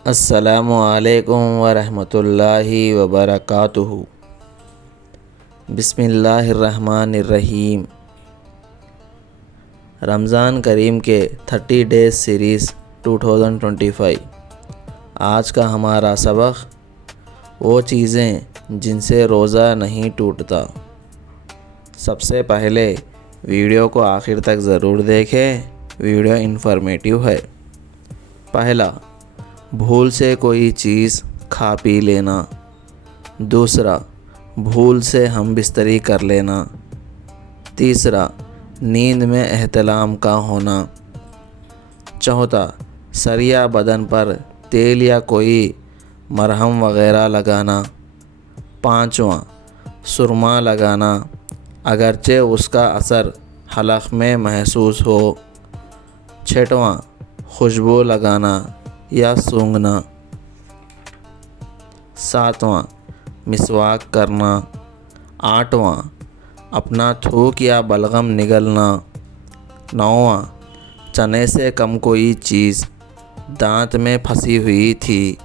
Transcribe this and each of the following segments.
السلام علیکم ورحمۃ اللہ وبرکاتہ۔ بسم اللہ الرحمن الرحیم۔ رمضان کریم کے 30 ڈیز سیریز 2025۔ آج کا ہمارا سبق وہ چیزیں جن سے روزہ نہیں ٹوٹتا۔ سب سے پہلے ویڈیو کو آخر تک ضرور دیکھیں، ویڈیو انفارمیٹیو ہے۔ پہلا، بھول سے کوئی چیز کھا پی لینا۔ دوسرا، بھول سے ہم بستری کر لینا۔ تیسرا، نیند میں احتلام کا ہونا۔ چوتھا، سر یا بدن پر تیل یا کوئی مرہم وغیرہ لگانا۔ پانچواں، سرما لگانا اگرچہ اس کا اثر حلق میں محسوس ہو۔ چھٹواں، خوشبو لگانا یا سونگھنا۔ ساتواں، مسواک کرنا۔ آٹھواں، اپنا تھوک یا بلغم نگلنا۔ نوواں، چنے سے کم کوئی چیز دانت میں پھنسی ہوئی تھی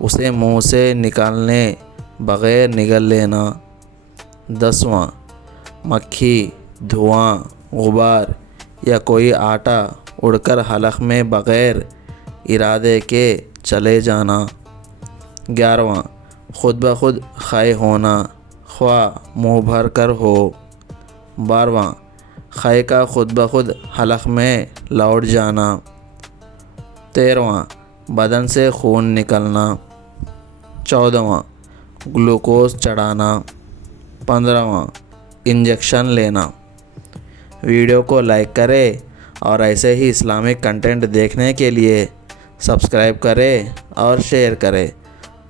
اسے منہ سے نکالنے بغیر نگل لینا۔ دسواں، مکھی، دھواں، غبار یا کوئی آٹا اڑ کر حلق میں بغیر ارادے کے چلے جانا۔ 11واں، خود بخود خائع ہونا خواہ منہ بھر کر ہو۔ 12واں، خائع کا خود بخود حلق میں لوٹ جانا۔ 13واں، بدن سے خون نکلنا۔ 14واں، گلوکوز چڑھانا۔ 15واں، انجیکشن لینا۔ ویڈیو کو لائک کریں اور ایسے ہی اسلامک کنٹینٹ دیکھنے کے لیے سبسکرائب کریں اور شیئر کریں۔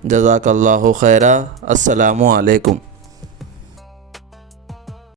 جزاک اللہ خیرا۔ السلام علیکم۔